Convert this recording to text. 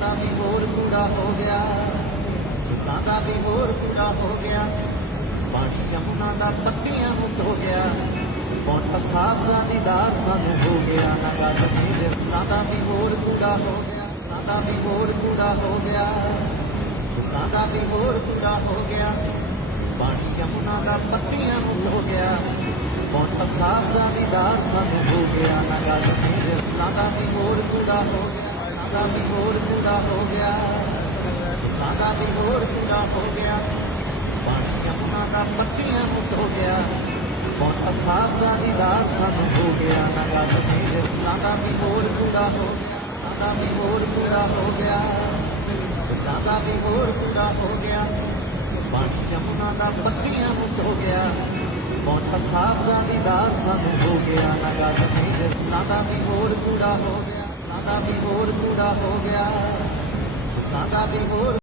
ਦਾ ਵੀ ਹੋਰ ਪੂਰਾ ਹੋ ਗਿਆ, ਸੁੱਤਾਂ ਦਾ ਵੀ ਹੋਰ ਪੂਰਾ ਹੋ ਗਿਆ, ਪਾਣੀ ਯਮੁਨਾ ਦਾ ਪੱਤੀਆਂ ਮੁੱਕ ਹੋ ਗਿਆ, ਪੌਂਟਾ ਸਾਹਿਬ ਦਾ ਦੀਦਾਰ ਸਾਨੂੰ ਹੋ ਗਿਆ ਨਾ ਗੱਲ ਮੇਰੇ ਸੁੱਤਾਂ ਦਾ ਵੀ ਹੋਰ ਪੂਰਾ ਹੋ ਗਿਆ, ਸੁੱਤਾਂ ਦਾ ਵੀ ਹੋਰ ਪੂਰਾ ਹੋ ਗਿਆ, ਸੁੱਤਾਂ ਦਾ ਵੀ ਹੋਰ ਪੂਰਾ ਹੋ ਗਿਆ, ਪਾਣੀ ਯਮੁਨਾ ਦਾ ਪੱਤੀਆਂ ਮੁੱਕ ਹੋ ਗਿਆ, ਪੌਂਟਾ ਸਾਹਿਬ ਦਾ ਦੀਦਾਰ ਸਾਨੂੰ ਹੋ ਗਿਆ ਨਾ ਗੱਲ ਮੇਰੇ ਸੁੱਤਾਂ ਦਾ ਵੀ ਹੋਰ ਪੂਰਾ ਹੋ ਗਿਆ, ਸੁੱਤਾਂ ਦਾ ਵੀ ਹੋਰ ਪੂਰਾ ਹੋ ਗਿਆ, ਸੁੱਤਾਂ ਦਾ ਵੀ ਹੋਰ ਪੂਰਾ ਹੋ ਗਿਆ, ਪਾਣੀ ਯਮੁਨਾ ਦਾ ਪੱਤੀਆਂ ਮੁੱਕ ਹੋ ਗਿਆ, ਪੌਂਟਾ ਸਾਹਿਬ ਦਾ ਦੀਦਾਰ ਸਾਨੂੰ ਹੋ ਗਿਆ ਨਾ ਗੱਲ ਮੇਰੇ ਸੁੱਤਾਂ ਦਾ ਵੀ ਹੋਰ ਪੂਰਾ ਹੋ ਗਿਆ, ਸੁੱਤਾਂ ਦਾ ਵੀ ਹੋਰ ਪੂਰਾ ਹੋ ਗਿਆ, ਸੁੱਤਾਂ ਦਾ ਵੀ ਹੋਰ ਪੂਰਾ ਹੋ ਗਿਆ, ਪਾਣੀ ਯਮੁਨਾ ਦਾ ਪੱਤੀਆਂ ਮੁੱਕ ਹੋ ਗਿਆ, ਪੌਂਟਾ ਸਾਹਿਬ ਦਾ ਦੀਦਾਰ ਸਾਨੂੰ ਹੋ ਗਿਆ ਨਾ ਗੱਲ ਮੇਰੇ ਸੁੱਤਾਂ ਦਾ ਵੀ ਹੋਰ ਪੂਰਾ ਹੋ ਗਿਆ, ਸੁੱਤਾਂ ਦਾ ਵੀ ਹੋਰ ਪੂਰਾ ਹੋ ਗਿਆ, ਸੁੱਤਾਂ ਦਾ ਵੀ ਹੋਰ